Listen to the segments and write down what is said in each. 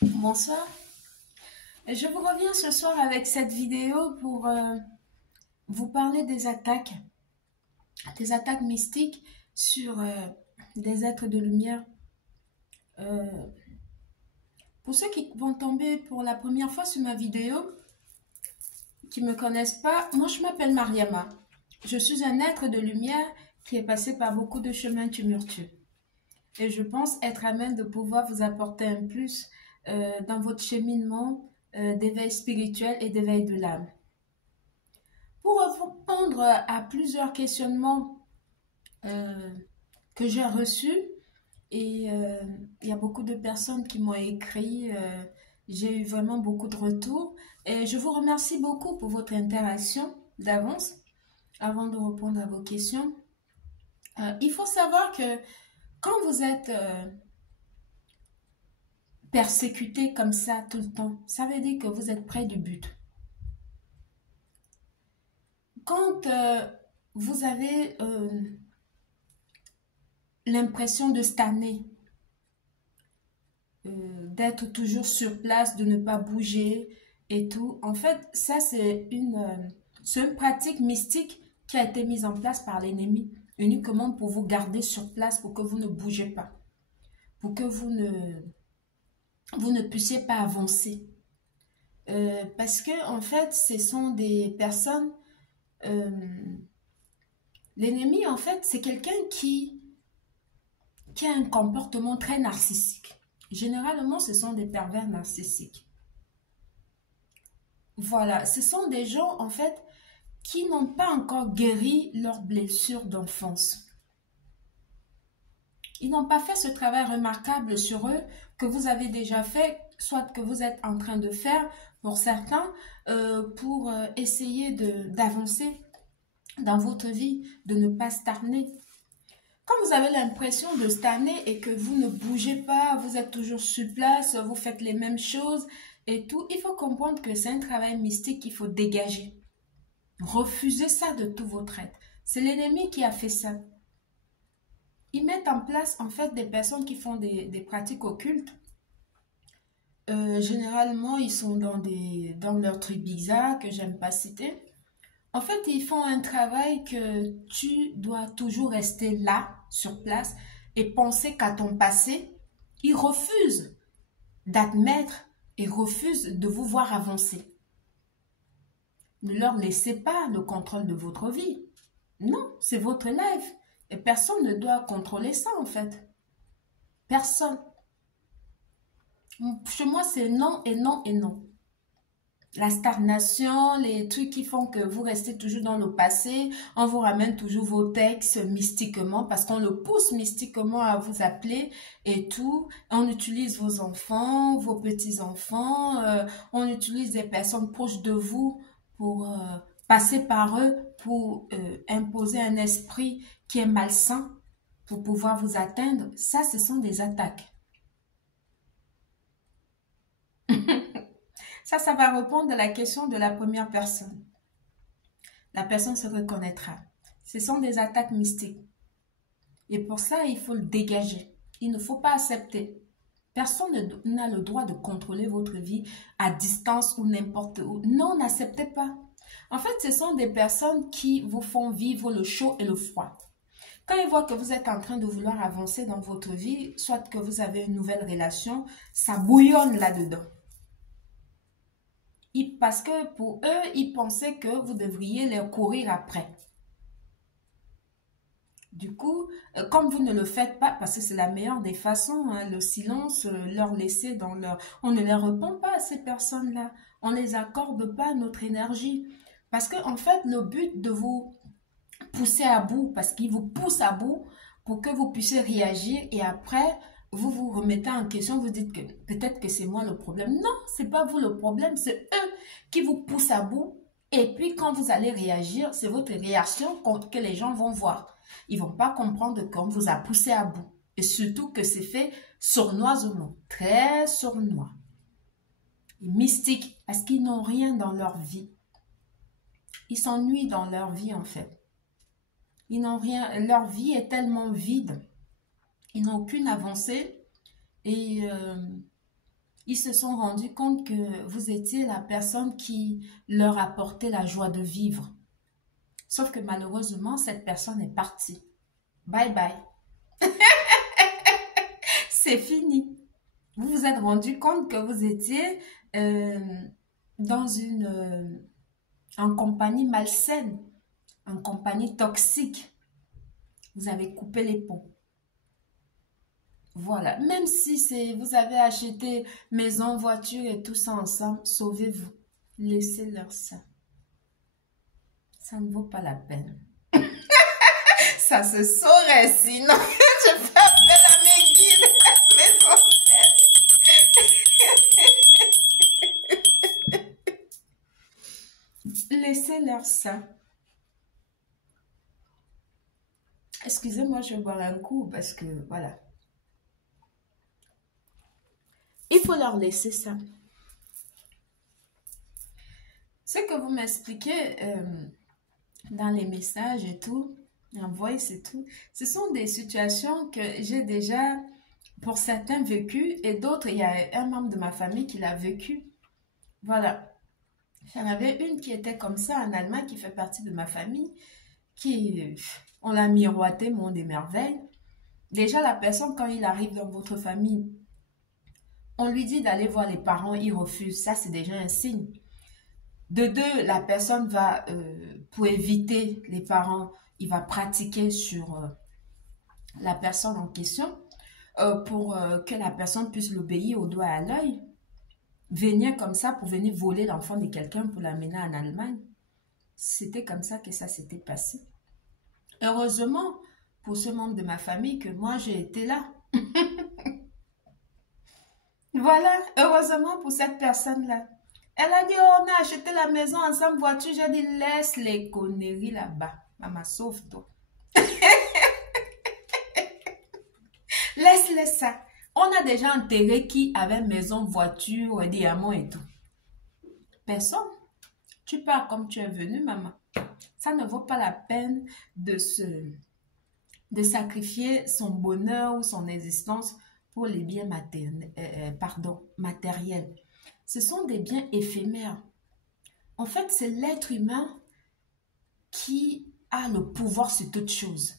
Bonsoir. Je vous reviens ce soir avec cette vidéo pour vous parler des attaques mystiques sur des êtres de lumière. Euh, pour ceux qui vont tomber pour la première fois sur ma vidéo, qui ne me connaissent pas, moi je m'appelle Mariama. Je suis un être de lumière qui est passé par beaucoup de chemins tumultueux. Et je pense être à même de pouvoir vous apporter un plus dans votre cheminement d'éveil spirituel et d'éveil de l'âme. Pour répondre à plusieurs questionnements euh, que j'ai reçus, et il y a beaucoup de personnes qui m'ont écrit, j'ai eu vraiment beaucoup de retours, et je vous remercie beaucoup pour votre interaction d'avance. Avant de répondre à vos questions, il faut savoir que quand vous êtes persécuté comme ça tout le temps, ça veut dire que vous êtes près du but. Quand vous avez l'impression de stagner, d'être toujours sur place, de ne pas bouger et tout. En fait, ça, c'est une pratique mystique qui a été mise en place par l'ennemi, uniquement pour vous garder sur place, pour que vous ne bougez pas, pour que vous ne puissiez pas avancer. Parce que, en fait, ce sont des personnes. euh, L'ennemi, en fait, c'est quelqu'un qui a un comportement très narcissique. Généralement, ce sont des pervers narcissiques. Voilà, ce sont des gens en fait qui n'ont pas encore guéri leurs blessures d'enfance. Ils n'ont pas fait ce travail remarquable sur eux que vous avez déjà fait, soit que vous êtes en train de faire pour certains, pour essayer d'avancer dans votre vie, de ne pas stagner. Quand vous avez l'impression de stagner et que vous ne bougez pas, vous êtes toujours sur place, vous faites les mêmes choses et tout, il faut comprendre que c'est un travail mystique qu'il faut dégager. Refusez ça de tout votre être. C'est l'ennemi qui a fait ça. Ils mettent en place en fait des personnes qui font des pratiques occultes. Généralement, ils sont dans leur truc bizarre que j'aime pas citer. En fait, ils font un travail que tu dois toujours rester là, sur place, et penser qu'à ton passé. Ils refusent d'admettre et refusent de vous voir avancer. Ne leur laissez pas le contrôle de votre vie. Non, c'est votre life. Et personne ne doit contrôler ça, en fait. Personne. Chez moi, c'est non et non et non. La stagnation, les trucs qui font que vous restez toujours dans le passé, on vous ramène toujours vos textes mystiquement parce qu'on le pousse mystiquement à vous appeler et tout. On utilise vos enfants, vos petits-enfants, on utilise des personnes proches de vous pour passer par eux, pour imposer un esprit qui est malsain pour pouvoir vous atteindre. Ça, ce sont des attaques. Ça va répondre à la question de la première personne. La personne se reconnaîtra. Ce sont des attaques mystiques. Et pour ça, il faut le dégager. Il ne faut pas accepter. Personne n'a le droit de contrôler votre vie à distance ou n'importe où. Non, n'acceptez pas. En fait, ce sont des personnes qui vous font vivre le chaud et le froid. Quand ils voient que vous êtes en train de vouloir avancer dans votre vie, soit que vous avez une nouvelle relation, ça bouillonne là-dedans. Parce que pour eux, ils pensaient que vous devriez leur courir après. Du coup, comme vous ne le faites pas, parce que c'est la meilleure des façons, hein, le silence, leur laisser dans leur... On ne leur répond pas à ces personnes-là. On ne les accorde pas notre énergie. Parce que en fait, le but de vous pousser à bout, parce qu'ils vous poussent à bout pour que vous puissiez réagir et après, vous vous remettez en question, vous dites que peut-être que c'est moi le problème. Non, c'est pas vous le problème, c'est eux qui vous poussent à bout. Et puis, quand vous allez réagir, c'est votre réaction que les gens vont voir. Ils vont pas comprendre qu'on vous a poussé à bout. Et surtout que c'est fait sournoisement, très sournois. Mystique, parce qu'ils n'ont rien dans leur vie. Ils s'ennuient dans leur vie, en fait. Ils n'ont rien, leur vie est tellement vide. Ils n'ont aucune avancée et Ils se sont rendus compte que vous étiez la personne qui leur apportait la joie de vivre. Sauf que malheureusement, cette personne est partie. Bye bye. C'est fini. Vous vous êtes rendu compte que vous étiez dans en compagnie malsaine, en compagnie toxique. Vous avez coupé les ponts. Voilà. Même si vous avez acheté maison, voiture et tout ça ensemble, sauvez-vous. Laissez-leur ça. Ça ne vaut pas la peine. Ça se saurait sinon. Je fais appel à mes guides, mes ancêtres. Laissez-leur ça. Excusez-moi, je vais boire un coup parce que voilà. Il faut leur laisser ça. Ce que vous m'expliquez dans les messages et tout, en voice et tout, ce sont des situations que j'ai déjà, pour certains, vécues et d'autres, il y a un membre de ma famille qui l'a vécu. Voilà. J'en avais une qui était comme ça en Allemagne, qui fait partie de ma famille, on l'a miroité, monde et merveilles. Déjà, la personne, quand il arrive dans votre famille, on lui dit d'aller voir les parents, il refuse. Ça, c'est déjà un signe. De deux, la personne va, pour éviter les parents, il va pratiquer sur la personne en question pour que la personne puisse l'obéir au doigt et à l'œil. Venir comme ça pour venir voler l'enfant de quelqu'un pour l'amener en Allemagne. C'était comme ça que ça s'était passé. Heureusement, pour ce membre de ma famille, que moi, j'ai été là. Voilà, heureusement pour cette personne-là. Elle a dit, oh, on a acheté la maison ensemble, voiture. J'ai dit, laisse les conneries là-bas. Maman, sauve-toi. Laisse-les ça. On a déjà enterré qui avait maison, voiture, diamant et tout. Personne. Tu pars comme tu es venu, maman. Ça ne vaut pas la peine de sacrifier son bonheur ou son existence pour les biens matériels. Ce sont des biens éphémères. En fait, c'est l'être humain qui a le pouvoir sur toute chose.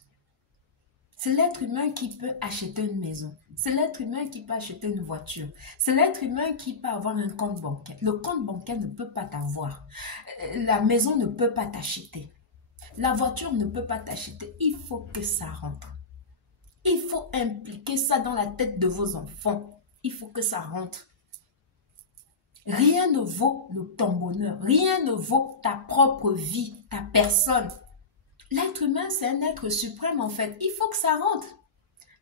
C'est l'être humain qui peut acheter une maison. C'est l'être humain qui peut acheter une voiture. C'est l'être humain qui peut avoir un compte bancaire. Le compte bancaire ne peut pas t'avoir. La maison ne peut pas t'acheter. La voiture ne peut pas t'acheter. Il faut que ça rentre. Il faut impliquer ça dans la tête de vos enfants. Il faut que ça rentre. Rien ne vaut ton bonheur. Rien ne vaut ta propre vie, ta personne. L'être humain, c'est un être suprême en fait. Il faut que ça rentre.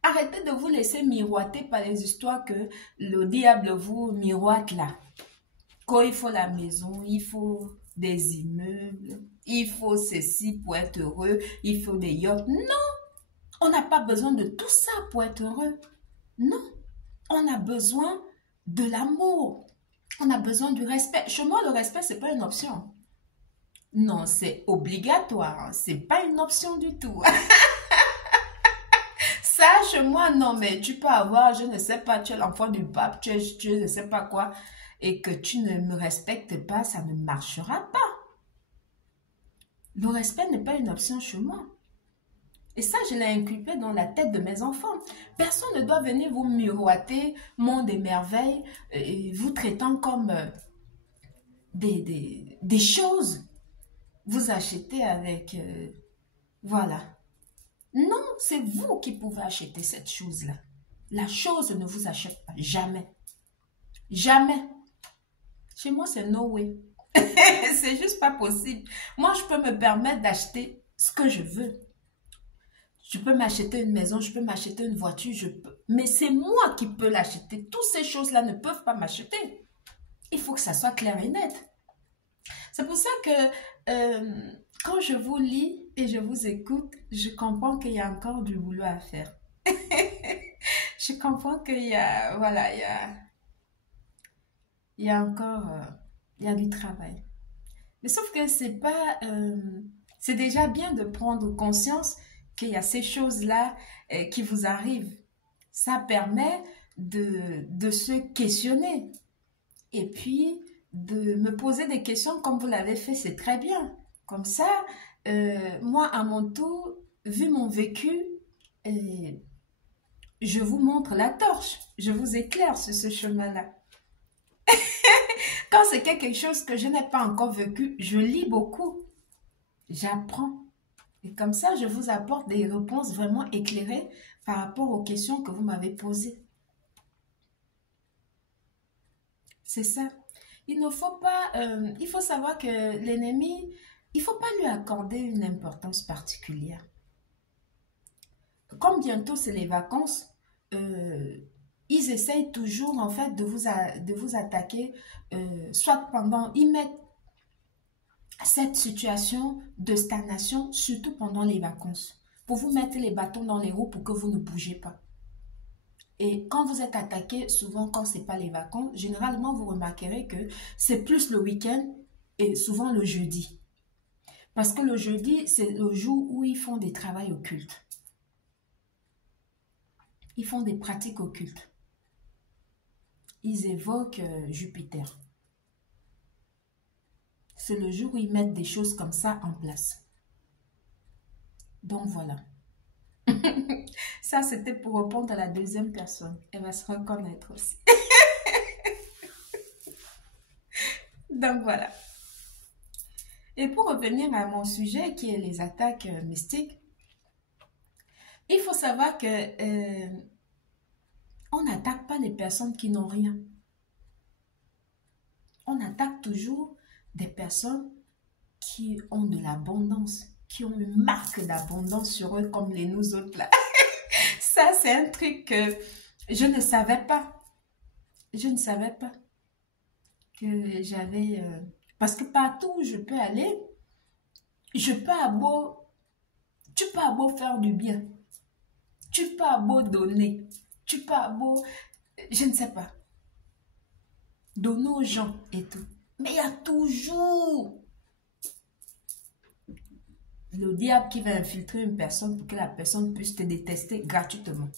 Arrêtez de vous laisser miroiter par les histoires que le diable vous miroite là. Quand il faut la maison, il faut des immeubles, il faut ceci pour être heureux, il faut des yachts. Non, on n'a pas besoin de tout ça pour être heureux. Non, on a besoin de l'amour. On a besoin du respect. Chez moi, le respect, ce n'est pas une option. Non, c'est obligatoire. Ce n'est pas une option du tout. Ça, chez moi, non, mais tu peux avoir, je ne sais pas, tu es l'enfant du pape, tu ne sais pas quoi, et que tu ne me respectes pas, ça ne marchera pas. Le respect n'est pas une option chez moi. Et ça, je l'ai inculpé dans la tête de mes enfants. Personne ne doit venir vous miroiter, monde et merveilles, vous traitant comme des choses. Vous achetez avec... voilà. Non, c'est vous qui pouvez acheter cette chose-là. La chose ne vous achète pas. Jamais. Jamais. Chez moi, c'est no way. C'est juste pas possible. Moi, je peux me permettre d'acheter ce que je veux. Je peux m'acheter une maison, je peux m'acheter une voiture, je peux. Mais c'est moi qui peux l'acheter. Toutes ces choses-là ne peuvent pas m'acheter. Il faut que ça soit clair et net. C'est pour ça que quand je vous lis et je vous écoute, je comprends qu'il y a encore du boulot à faire. Je comprends qu'il y a, voilà, il y a encore, il y a du travail. Mais sauf que c'est pas, c'est déjà bien de prendre conscience qu'il y a ces choses-là qui vous arrivent. Ça permet de se questionner et puis de me poser des questions comme vous l'avez fait, c'est très bien. Comme ça, moi, à mon tour, vu mon vécu, euh, je vous montre la torche, je vous éclaire sur ce chemin-là. Quand c'est quelque chose que je n'ai pas encore vécu, je lis beaucoup, j'apprends. Et comme ça, je vous apporte des réponses vraiment éclairées par rapport aux questions que vous m'avez posées. C'est ça. Il ne faut pas, il faut savoir que l'ennemi, il ne faut pas lui accorder une importance particulière. Comme bientôt c'est les vacances, euh, ils essayent toujours en fait de vous attaquer, soit pendant, ils mettent cette situation de stagnation, surtout pendant les vacances, pour vous mettre les bâtons dans les roues pour que vous ne bougez pas. Et quand vous êtes attaqué, souvent quand ce n'est pas les vacances, généralement vous remarquerez que c'est plus le week-end et souvent le jeudi. Parce que le jeudi, c'est le jour où ils font des travails occultes. Ils font des pratiques occultes. Ils évoquent Jupiter. C'est le jour où ils mettent des choses comme ça en place. Donc voilà. Ça, c'était pour répondre à la deuxième personne. Elle va se reconnaître aussi. Donc voilà. Et pour revenir à mon sujet qui est les attaques mystiques, il faut savoir que on n'attaque pas les personnes qui n'ont rien. On attaque toujours des personnes qui ont de l'abondance, qui ont une marque d'abondance sur eux comme les nous autres là. Ça, c'est un truc que je ne savais pas. Je ne savais pas que j'avais... parce que partout où je peux aller, je peux avoir... Tu peux avoir faire du bien. Tu peux avoir donner. Tu peux avoir... Je ne sais pas. Donner aux gens et tout. Mais il y a toujours le diable qui va infiltrer une personne pour que la personne puisse te détester gratuitement.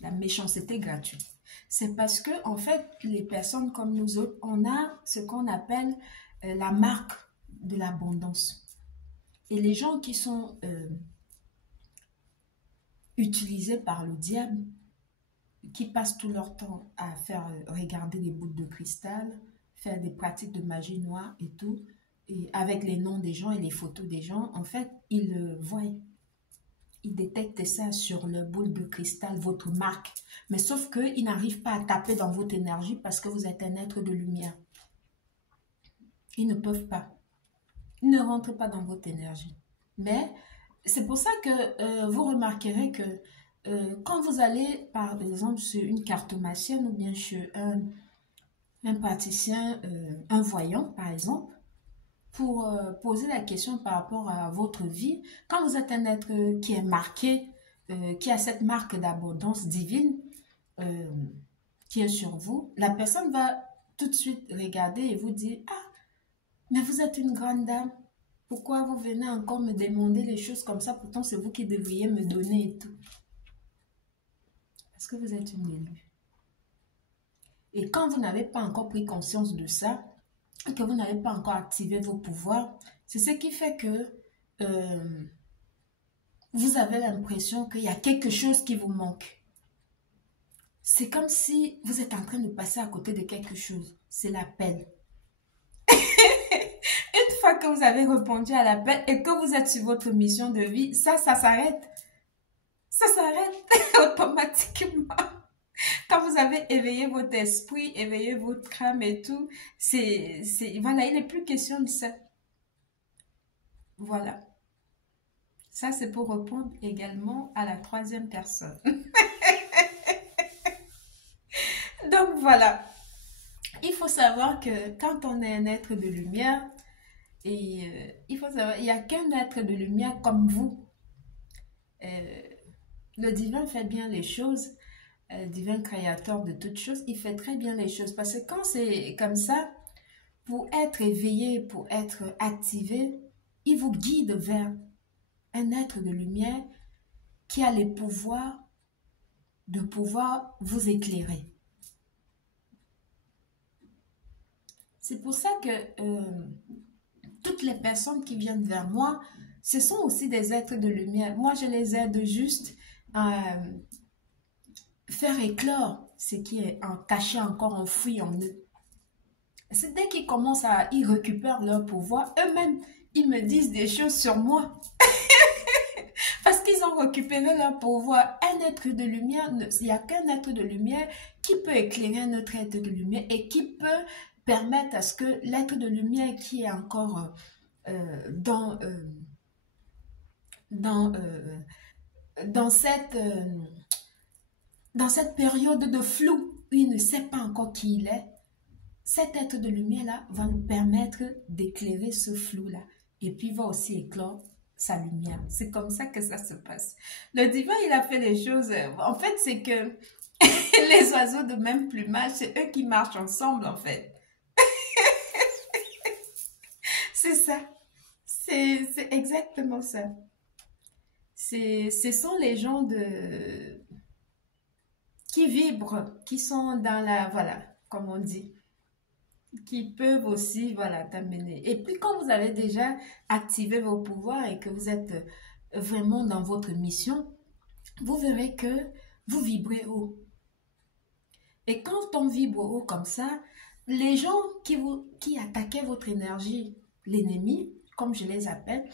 La méchanceté gratuite. C'est parce que, en fait, les personnes comme nous autres, on a ce qu'on appelle la marque de l'abondance. Et les gens qui sont utilisés par le diable, qui passent tout leur temps à faire regarder des boules de cristal, faire des pratiques de magie noire et tout, et avec les noms des gens et les photos des gens, en fait, ils le voient. Ils détectent ça sur le boule de cristal, votre marque. Mais sauf qu'ils n'arrivent pas à taper dans votre énergie parce que vous êtes un être de lumière. Ils ne peuvent pas. Ils ne rentrent pas dans votre énergie. Mais c'est pour ça que vous remarquerez que quand vous allez, par exemple, sur une cartomancienne ou bien chez un praticien, un voyant, par exemple, pour poser la question par rapport à votre vie, quand vous êtes un être qui est marqué, qui a cette marque d'abondance divine qui est sur vous, la personne va tout de suite regarder et vous dire « Ah, mais vous êtes une grande dame. Pourquoi vous venez encore me demander les choses comme ça? Pourtant, c'est vous qui devriez me donner et tout. » Parce que vous êtes une élue. Et quand vous n'avez pas encore pris conscience de ça, que vous n'avez pas encore activé vos pouvoirs, c'est ce qui fait que vous avez l'impression qu'il y a quelque chose qui vous manque. C'est comme si vous êtes en train de passer à côté de quelque chose. C'est l'appel. Une fois que vous avez répondu à l'appel et que vous êtes sur votre mission de vie, ça s'arrête. Ça s'arrête automatiquement. Quand vous avez éveillé votre esprit, éveillé votre âme et tout, voilà, il n'est plus question de ça. Voilà. Ça, c'est pour répondre également à la troisième personne. Donc, voilà. Il faut savoir que quand on est un être de lumière, et il faut savoir, il n'y a qu'un être de lumière comme vous. Le divin fait bien les choses. Divin créateur de toutes choses, il fait très bien les choses. Parce que quand c'est comme ça, pour être éveillé, pour être activé, il vous guide vers un être de lumière qui a les pouvoirs de pouvoir vous éclairer. C'est pour ça que toutes les personnes qui viennent vers moi, ce sont aussi des êtres de lumière. Moi, je les aide juste à faire éclore ce qui est caché encore enfoui en eux. C'est dès qu'ils commencent ils récupèrent leur pouvoir, eux-mêmes, ils me disent des choses sur moi. Parce qu'ils ont récupéré leur pouvoir. Un être de lumière, il n'y a qu'un être de lumière qui peut éclairer un autre être de lumière et qui peut permettre à ce que l'être de lumière qui est encore dans, dans, dans cette période de flou où il ne sait pas encore qui il est, cet être de lumière-là va nous permettre d'éclairer ce flou-là. Et puis va aussi éclore sa lumière. C'est comme ça que ça se passe. Le divin, il a fait les choses. En fait, c'est que les oiseaux de même plumage, c'est eux qui marchent ensemble, en fait. C'est ça. C'est exactement ça. Ce sont les gens qui vibrent, qui sont dans la, voilà, comme on dit, qui peuvent aussi, voilà, t'amener. Et puis, quand vous avez déjà activé vos pouvoirs et que vous êtes vraiment dans votre mission, vous verrez que vous vibrez haut. Et quand on vibre haut comme ça, les gens qui attaquaient votre énergie, l'ennemi, comme je les appelle,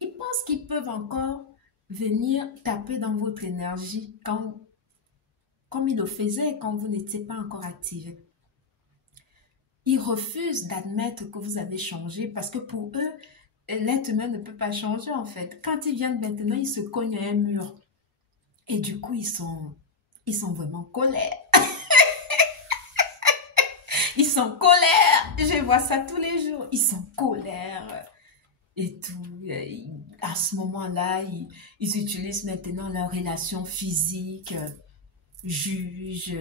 ils pensent qu'ils peuvent encore venir taper dans votre énergie comme ils le faisaient quand vous n'étiez pas encore activé. Ils refusent d'admettre que vous avez changé parce que pour eux, l'être humain ne peut pas changer en fait. Quand ils viennent maintenant, ils se cognent à un mur. Et du coup, ils sont vraiment en colère. Ils sont en colère. Je vois ça tous les jours. Ils sont en colère. Et tout. À ce moment-là, ils utilisent maintenant leurs relations physiques, juges,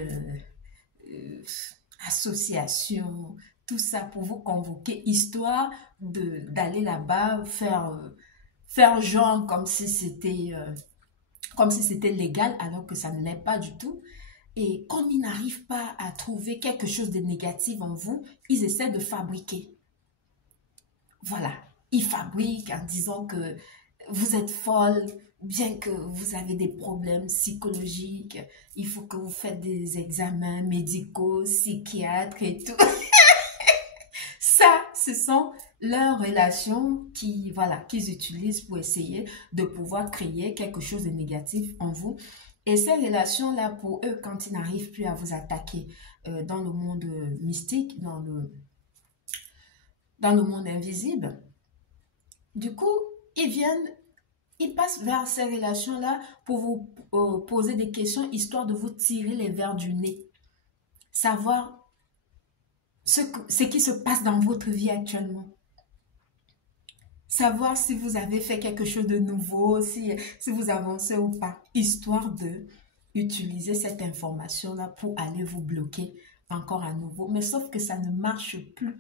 associations, tout ça pour vous convoquer, histoire d'aller là-bas faire genre comme si c'était légal, alors que ça ne l'est pas du tout. Et comme ils n'arrivent pas à trouver quelque chose de négatif en vous, ils essaient de fabriquer. Voilà, ils fabriquent en disant que vous êtes folle, bien que vous avez des problèmes psychologiques, il faut que vous faites des examens médicaux, psychiatres et tout. Ça, ce sont leurs relations qu'ils utilisent pour essayer de pouvoir créer quelque chose de négatif en vous. Et ces relations-là, pour eux, quand ils n'arrivent plus à vous attaquer dans le monde mystique, dans le monde invisible, du coup, ils passent vers ces relations-là pour vous poser des questions, histoire de vous tirer les vers du nez. Savoir ce qui se passe dans votre vie actuellement. Savoir si vous avez fait quelque chose de nouveau, si vous avancez ou pas. Histoire de utiliser cette information-là pour aller vous bloquer encore à nouveau. Mais sauf que ça ne marche plus.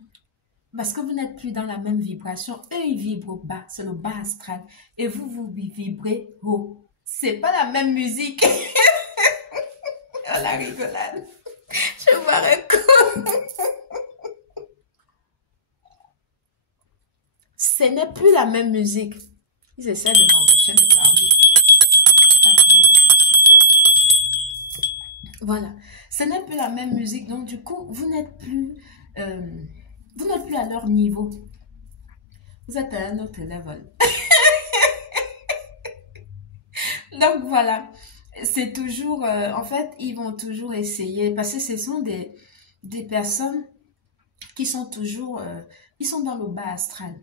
Parce que vous n'êtes plus dans la même vibration. Eux, ils vibrent bas. C'est le bas astral. Et vous vibrez haut. C'est pas la même musique. Oh, la rigolade. Je vois un coup. Ce n'est plus la même musique. Ils essaient de m'empêcher de parler. Voilà. Ce n'est plus la même musique. Donc, du coup, vous n'êtes plus à leur niveau. Vous êtes à un autre level. Donc, voilà. C'est toujours... en fait, ils vont toujours essayer. Parce que ce sont des personnes qui sont toujours... ils sont dans le bas astral.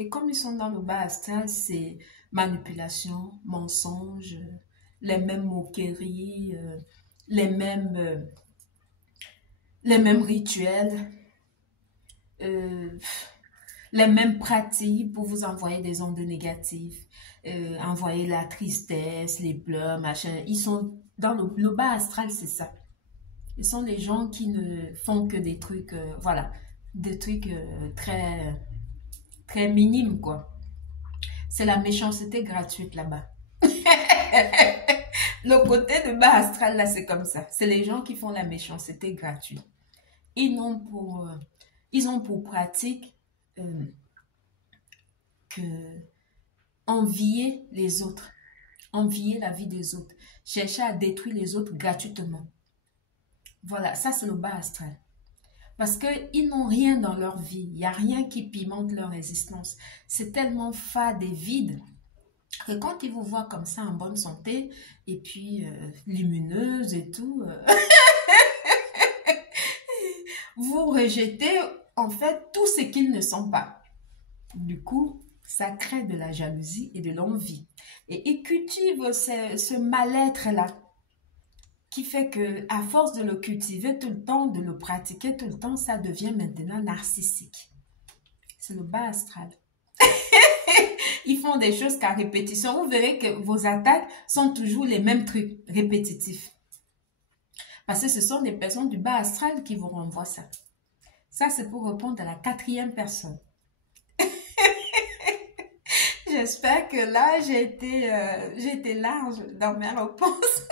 Et comme ils sont dans le bas astral, c'est manipulation, mensonge, les mêmes moqueries, les mêmes rituels, les mêmes pratiques pour vous envoyer des ondes négatives, envoyer la tristesse, les pleurs, machin. Ils sont dans le bas astral, c'est ça. Ils sont les gens qui ne font que des trucs, voilà, des trucs très minimes, quoi. C'est la méchanceté gratuite là-bas. Le côté de bas astral, là, c'est comme ça. C'est les gens qui font la méchanceté gratuite. Ils n'ont pour Ils ont pour pratique que envier les autres, envier la vie des autres, chercher à détruire les autres gratuitement. Voilà, ça c'est le bas astral. Parce qu'ils n'ont rien dans leur vie. Il n'y a rien qui pimente leur existence. C'est tellement fade et vide que quand ils vous voient comme ça en bonne santé, et puis lumineuse et tout, vous rejetez en fait tout ce qu'ils ne sont pas. Du coup, ça crée de la jalousie et de l'envie. Et ils cultivent ce mal-être-là, qui fait que à force de le cultiver tout le temps, de le pratiquer tout le temps, ça devient maintenant narcissique. C'est le bas astral. Ils font des choses qu'à répétition. Vous verrez que vos attaques sont toujours les mêmes trucs répétitifs. Parce que ce sont des personnes du bas astral qui vous renvoient ça. Ça, c'est pour répondre à la 4e personne. J'espère que là, j'ai été large dans mes réponses.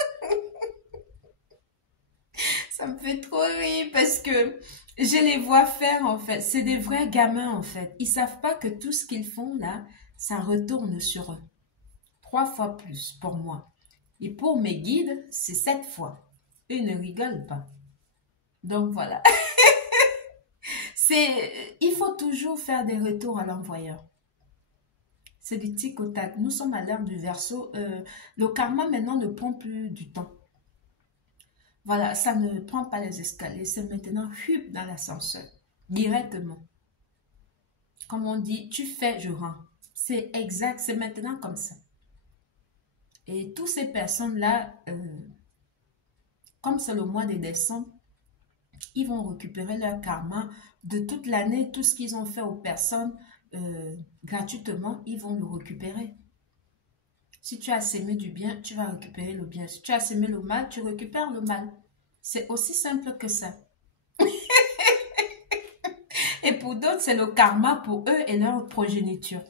Ça me fait trop rire parce que je les vois faire en fait. C'est des vrais gamins en fait. Ils savent pas que tout ce qu'ils font là, ça retourne sur eux. 3 fois plus pour moi. Et pour mes guides, c'est 7 fois. Eux ne rigolent pas. Donc voilà. Il faut toujours faire des retours à l'envoyeur. C'est du tic au tac. Nous sommes à l'ère du Verseau. Le karma maintenant ne prend plus du temps. Voilà, ça ne prend pas les escaliers. C'est maintenant dans l'ascenseur. Directement. Comme on dit, tu fais, je rends. C'est exact, c'est maintenant comme ça. Et toutes ces personnes-là, comme c'est le mois de décembre, ils vont récupérer leur karma de toute l'année. Tout ce qu'ils ont fait aux personnes gratuitement, ils vont le récupérer. Si tu as sémé du bien, tu vas récupérer le bien. Si tu as sémé le mal, tu récupères le mal. C'est aussi simple que ça. Et pour d'autres, c'est le karma pour eux et leur progéniture.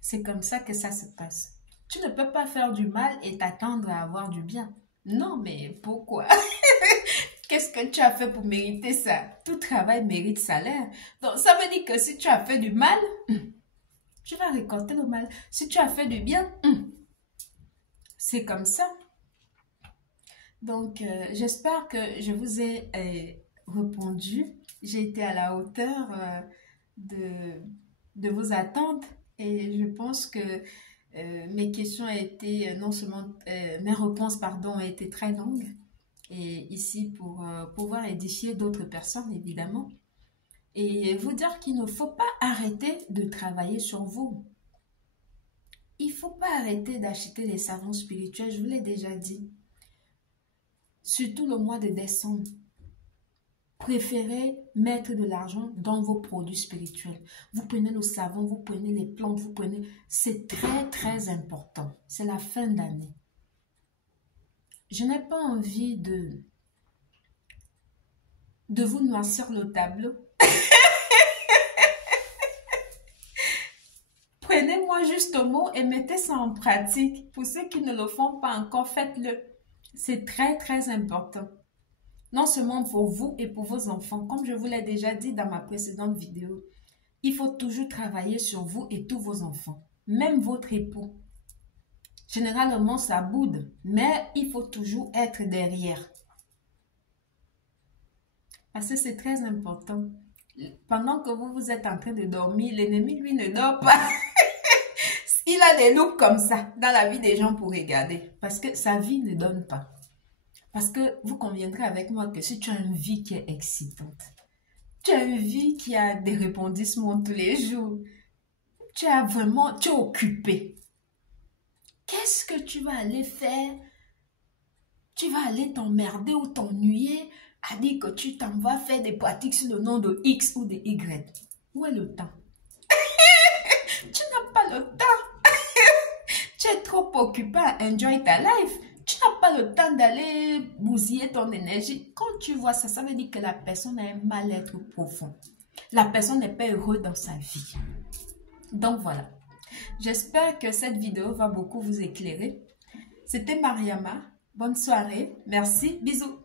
C'est comme ça que ça se passe. Tu ne peux pas faire du mal et t'attendre à avoir du bien. Non, mais pourquoi? Qu'est-ce que tu as fait pour mériter ça? Tout travail mérite salaire. Donc, ça veut dire que si tu as fait du mal, tu vas récolter le mal. Si tu as fait du bien, c'est comme ça. Donc, j'espère que je vous ai répondu. J'ai été à la hauteur de vos attentes et je pense que mes questions ont été, non seulement, mes réponses, pardon, ont été très longues. Et ici pour pouvoir édifier d'autres personnes, évidemment. Et vous dire qu'il ne faut pas arrêter de travailler sur vous. Il ne faut pas arrêter d'acheter les savons spirituels, je vous l'ai déjà dit. Surtout le mois de décembre. Préférez mettre de l'argent dans vos produits spirituels. Vous prenez le savon, vous prenez les plantes, vous prenez... C'est très, très important. C'est la fin d'année. Je n'ai pas envie de vous noircir le tableau. Prenez-moi juste au mot et mettez ça en pratique. Pour ceux qui ne le font pas encore, faites-le. C'est très, très important. Non seulement pour vous et pour vos enfants. Comme je vous l'ai déjà dit dans ma précédente vidéo, il faut toujours travailler sur vous et tous vos enfants. Même votre époux. Généralement, ça boude, mais il faut toujours être derrière. Parce que c'est très important. Pendant que vous êtes en train de dormir, l'ennemi, lui, ne dort pas. Il a des loups comme ça dans la vie des gens pour regarder. Parce que sa vie ne donne pas. Parce que vous conviendrez avec moi que si tu as une vie qui est excitante, tu as une vie qui a des rebondissements tous les jours, tu es occupé. Qu'est-ce que tu vas aller faire? Tu vas aller t'emmerder ou t'ennuyer à dire que tu t'en vas faire des pratiques sur le nom de X ou de Y. Où est le temps? Tu n'as pas le temps. Tu es trop occupé à enjoy ta life. Tu n'as pas le temps d'aller bousiller ton énergie. Quand tu vois ça, ça veut dire que la personne a un mal-être profond. La personne n'est pas heureuse dans sa vie. Donc voilà. J'espère que cette vidéo va beaucoup vous éclairer. C'était Mariama. Bonne soirée. Merci. Bisous.